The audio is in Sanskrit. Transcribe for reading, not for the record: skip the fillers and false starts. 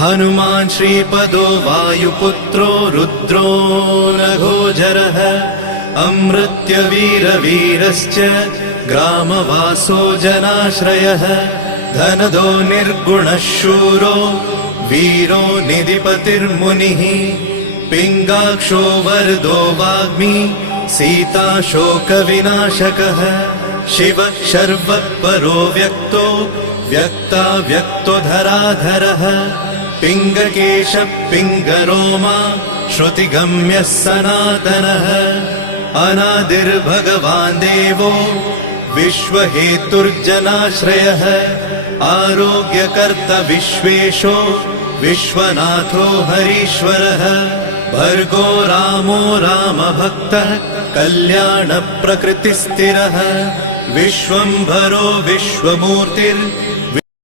हनुमान् श्रीपदो वायुपुत्रो रुद्रो नघोजरः अमृत्यवीरवीरश्च ग्रामवासो जनाश्रयः धनदो निर्गुणः शूरो वीरो निधिपतिर्मुनिः पिङ्गाक्षो वरदो वाग्मी सीता शोकविनाशकः शिवः शर्वः परो व्यक्तो व्यक्तो धराधरः पिङ्गकेशः पिङ्गरोमा श्रुतिगम्यः सनातनः अनादिर्भगवान् देवो विश्वहेतुर्जनाश्रयः आरोग्यकर्ता विश्वेशो विश्वनाथो हरीश्वरः भर्गो रामो रामभक्तः कल्याणप्रकृतिस्थिरः विश्वम्भरो विश्वमूर्तिर्